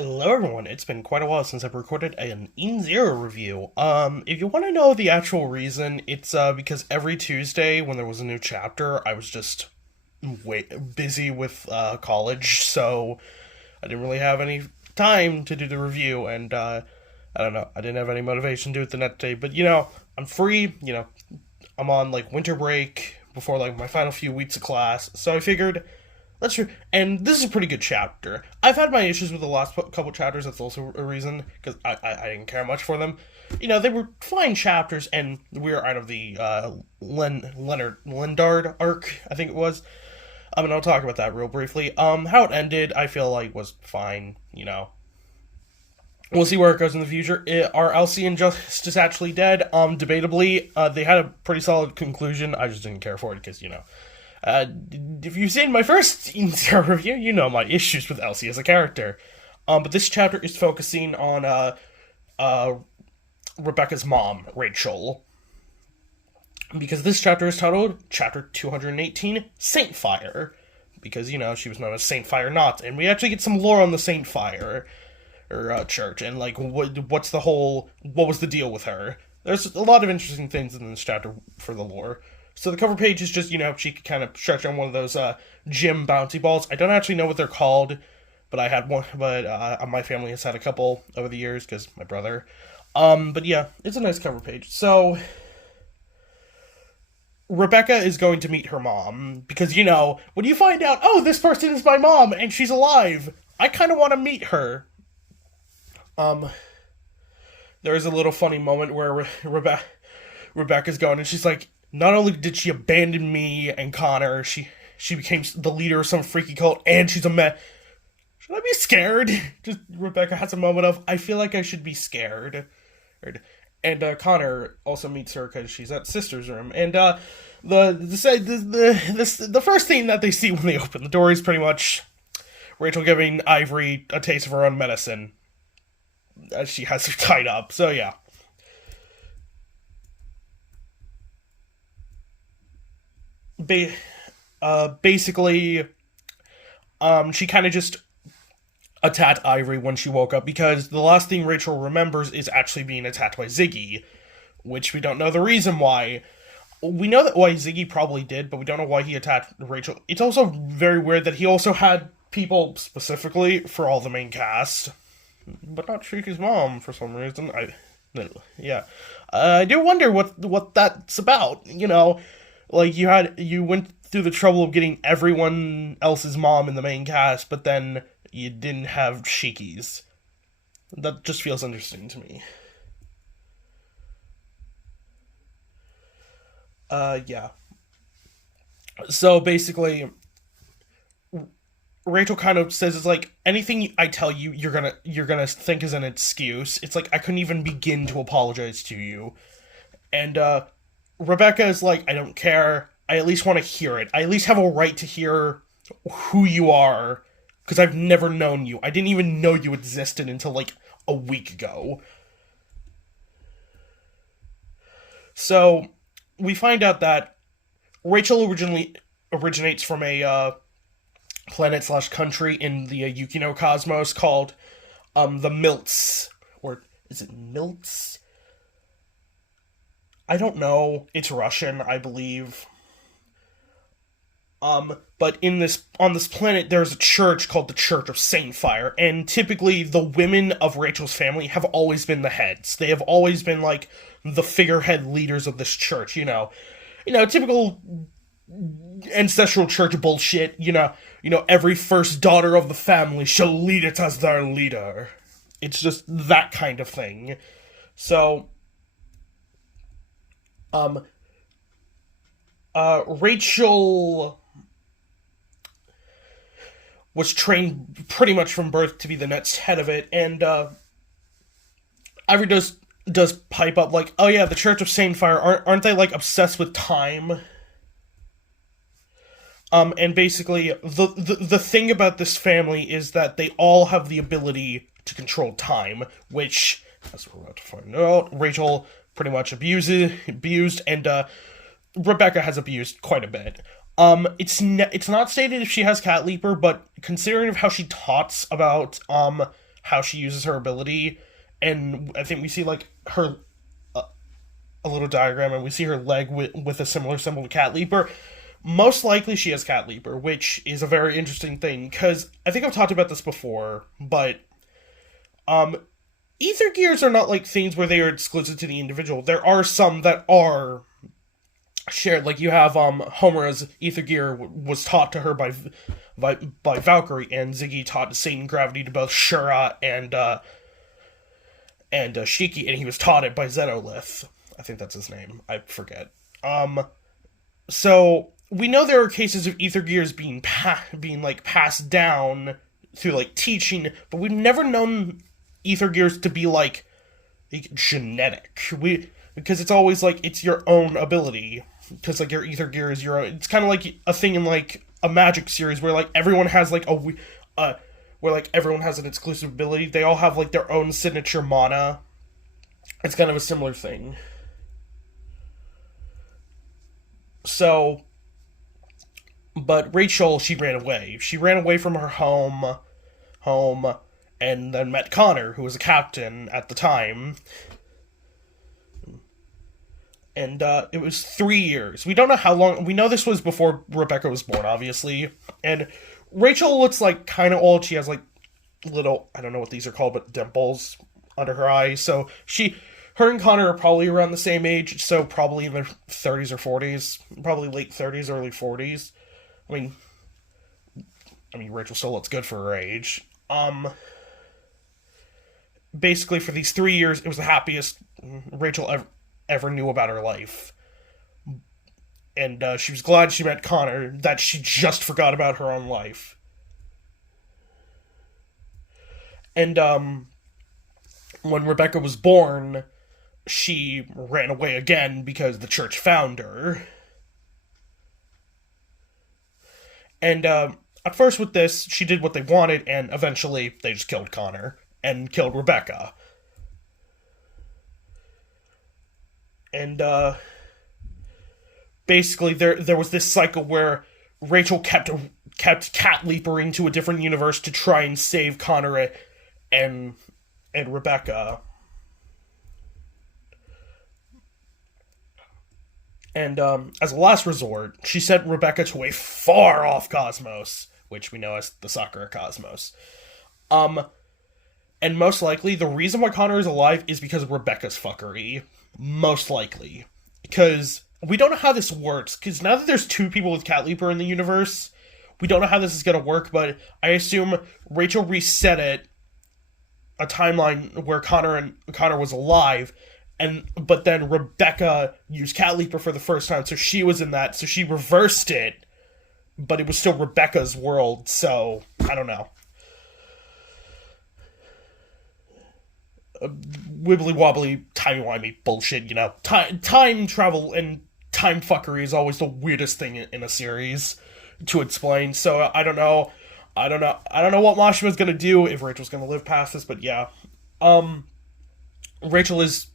Hello everyone, it's been quite a while since I've recorded an Eden Zero review. If you want to know the actual reason, it's because every Tuesday when there was a new chapter, I was just busy with college, so I didn't really have any time to do the review, and I don't know, I didn't have any motivation to do it the next day, but I'm free, I'm on like winter break before like my final few weeks of class, so I figured that's true. And this is a pretty good chapter. I've had my issues with the last couple chapters. That's also a reason, because I didn't care much for them. They were fine chapters, and we were out of the Leonard Lendard arc, I think it was. And I'll talk about that real briefly. How it ended, I feel like was fine. We'll see where it goes in the future. Are Elsie and Justice actually dead? Debatably, they had a pretty solid conclusion. I just didn't care for it because if you've seen my first Zero review, you know my issues with Elsie as a character. But this chapter is focusing on Rebecca's mom, Rachel. Because this chapter is titled Chapter 218, Saint Fire. Because, she was known as Saint Fire Not. And we actually get some lore on the Saint Fire church. And, what was the deal with her? There's a lot of interesting things in this chapter for the lore. So the cover page is just, she could kind of stretch on one of those gym bouncy balls. I don't actually know what they're called, but I had one. But my family has had a couple over the years because my brother. But yeah, it's a nice cover page. So Rebecca is going to meet her mom because, when you find out, oh, this person is my mom and she's alive, I kind of want to meet her. There is a little funny moment where Rebecca's going and she's like, not only did she abandon me and Connor, she became the leader of some freaky cult, and she's a meh. Should I be scared? Just Rebecca has a moment of, I feel like I should be scared. And Connor also meets her because she's at Sister's room. And the first thing that they see when they open the door is pretty much Rachel giving Ivory a taste of her own medicine as she has her tied up. So yeah. Basically, she kind of just attacked Ivory when she woke up because the last thing Rachel remembers is actually being attacked by Ziggy, which we don't know the reason why. We know that why Ziggy probably did, but we don't know why he attacked Rachel. It's also very weird that he also had people specifically for all the main cast, but not Shrieky's mom for some reason. I do wonder what that's about. You went through the trouble of getting everyone else's mom in the main cast, but then you didn't have Shiki's. That just feels interesting to me. Yeah. So basically, Rachel kind of says it's like anything I tell you, you're gonna think is an excuse. It's like I couldn't even begin to apologize to you, and Rebecca is like, I don't care. I at least want to hear it. I at least have a right to hear who you are, because I've never known you. I didn't even know you existed until like a week ago. So we find out that Rachel originally originates from a planet/country in the Yukino cosmos called the Milts, or is it Milts? I don't know. It's Russian, I believe. But on this planet, there's a church called the Church of Saint Fire, and typically the women of Rachel's family have always been the heads. They have always been like the figurehead leaders of this church. Typical ancestral church bullshit. Every first daughter of the family shall lead it as their leader. It's just that kind of thing. So Rachel was trained pretty much from birth to be the next head of it, and Ivory does pipe up like, oh yeah, the Church of Saint Fire, aren't they like obsessed with time? And basically the thing about this family is that they all have the ability to control time, which, as we're about to find out, Rachel pretty much abused, and Rebecca has abused quite a bit. It's not stated if she has Cat Leaper, but considering how she talks about how she uses her ability, and I think we see like her a little diagram, and we see her leg with a similar symbol to Cat Leaper. Most likely she has Cat Leaper, which is a very interesting thing, because I think I've talked about this before, but Ether Gears are not like things where they are exclusive to the individual. There are some that are shared, like you have Homura's Ether Gear was taught to her by Valkyrie, and Ziggy taught Satan Gravity to both Shura and Shiki, and he was taught it by Zenolith. I think that's his name. I forget. So we know there are cases of Ether Gears being like passed down through like teaching, but we've never known Ether Gears to be like genetic. Because it's always like it's your own ability. Because like your Ether Gear is your own. It's kind of like a thing in like a Magic series where like everyone has like where like everyone has an exclusive ability. They all have like their own signature mana. It's kind of a similar thing. So, but Rachel, she ran away. She ran away from her home, and then met Connor, who was a captain at the time. And it was 3 years. We don't know how long. We know this was before Rebecca was born, obviously. And Rachel looks like kind of old. She has like little, I don't know what these are called, but dimples under her eyes. So her and Connor are probably around the same age, so probably in their 30s or 40s. Probably late 30s, early 40s. I mean, Rachel still looks good for her age. Basically, for these 3 years, it was the happiest Rachel ever knew about her life. And she was glad she met Connor, that she just forgot about her own life. And when Rebecca was born, she ran away again because the church found her. And at first with this, she did what they wanted, and eventually they just killed Connor and killed Rebecca. And basically there was this cycle where Rachel kept Cat Leapering to a different universe to try and save Connor and Rebecca. And as a last resort, she sent Rebecca to a far-off cosmos, which we know as the Sakura Cosmos. And most likely, the reason why Connor is alive is because of Rebecca's fuckery. Most likely. Because we don't know how this works, because now that there's two people with Cat Leaper in the universe, we don't know how this is going to work, but I assume Rachel reset a timeline where Connor was alive, but then Rebecca used Cat Leaper for the first time, so she was in that, so she reversed it, but it was still Rebecca's world, so I don't know. Wibbly wobbly, timey-wimey bullshit, you know. Time travel and time fuckery is always the weirdest thing in a series to explain, so I don't know. I don't know what Mashima's gonna do, if Rachel's gonna live past this, but yeah. Rachel is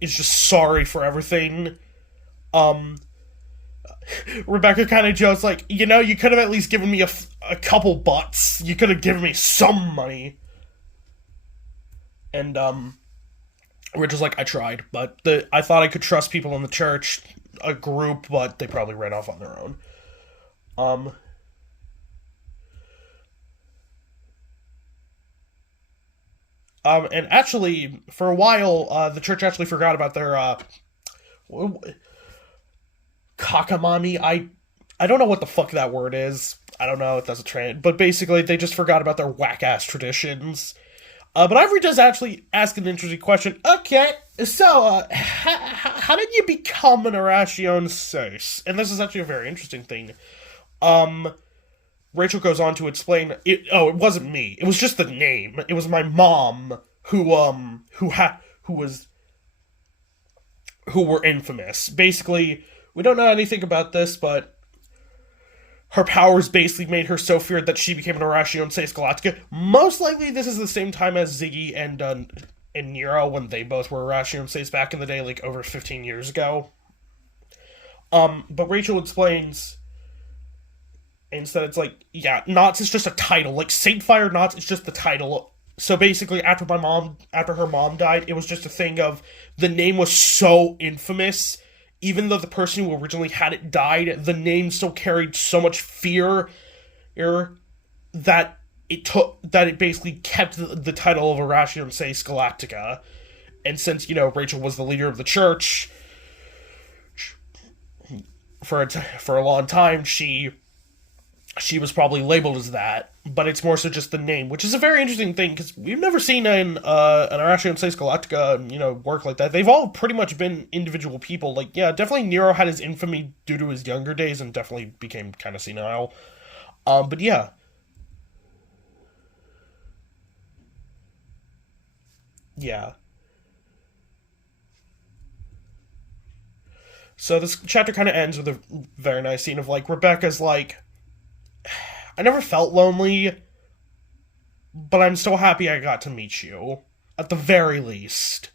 just sorry for everything. Rebecca kind of jokes like, you know, you could have at least given me a couple bucks. You could have given me some money. And Rachel's like, I tried, but I thought I could trust people in the church, a group, but they probably ran off on their own. And actually, for a while, the church actually forgot about their, kakamami. I don't know what the fuck that word is. I don't know, it doesn't train, but basically, they just forgot about their whack-ass traditions. But Ivory does actually ask an interesting question. Okay, so, how did you become an Arashioun Seis? And this is actually a very interesting thing. Rachel goes on to explain, it wasn't me. It was just the name. It was my mom who were infamous. Basically, we don't know anything about this, but her powers basically made her so feared that she became an Arashioun Seis Galactica. Most likely, this is the same time as Ziggy and Nero, when they both were Arashioun Seis back in the day, like over 15 years ago. But Rachel explains Instead, it's like, yeah, Knots is just a title. Like, Saintfire Knots is just the title. So basically, after her mom died, it was just a thing of the name was so infamous. Even though the person who originally had it died, the name still carried so much fear that it basically kept the title of Irrational Say Galactica. And since, Rachel was the leader of the church for a long time, she was probably labeled as that, but it's more so just the name, which is a very interesting thing because we've never seen an Irrational Say Galactica, work like that. They've all pretty much been individual people. Like, yeah, definitely Nero had his infamy due to his younger days and definitely became kind of senile. But yeah. Yeah. So this chapter kind of ends with a very nice scene of like Rebecca's like, I never felt lonely, but I'm so happy I got to meet you. At the very least.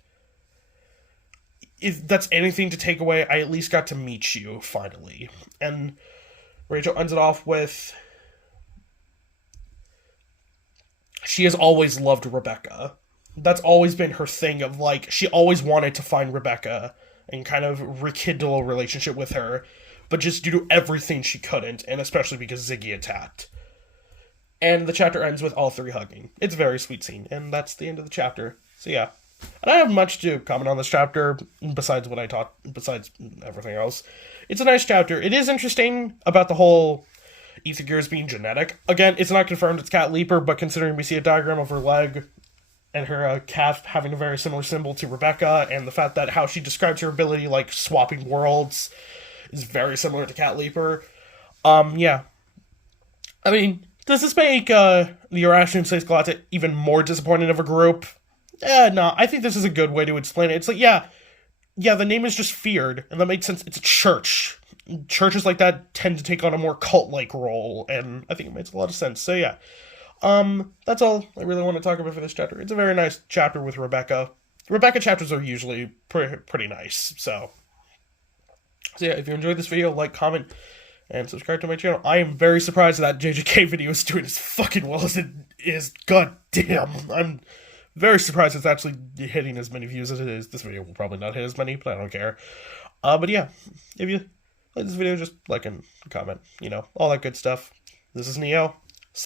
If that's anything to take away, I at least got to meet you, finally. And Rachel ends it off with, she has always loved Rebecca. That's always been her thing of like, she always wanted to find Rebecca and kind of rekindle a relationship with her, but just due to everything she couldn't, and especially because Ziggy attacked. And the chapter ends with all three hugging. It's a very sweet scene, and that's the end of the chapter. So yeah. I don't have much to comment on this chapter, besides everything else. It's a nice chapter. It is interesting about the whole Ether Gears being genetic. Again, it's not confirmed it's Cat Leaper, but considering we see a diagram of her leg and her calf having a very similar symbol to Rebecca, and the fact that how she describes her ability, like swapping worlds, is very similar to Cat Leaper. Yeah. I mean, does this make the Irrational Say Galactica even more disappointing of a group? No, I think this is a good way to explain it. It's like, yeah, the name is just feared, and that makes sense. It's a church. Churches like that tend to take on a more cult-like role, and I think it makes a lot of sense. So yeah, that's all I really want to talk about for this chapter. It's a very nice chapter with Rebecca. Rebecca chapters are usually pretty nice. So yeah, if you enjoyed this video, like, comment, and subscribe to my channel. I am very surprised that JJK video is doing as fucking well as it is. God damn, I'm very surprised it's actually hitting as many views as it is. This video will probably not hit as many, but I don't care. But yeah, if you like this video, just like and comment, all that good stuff. This is Neo.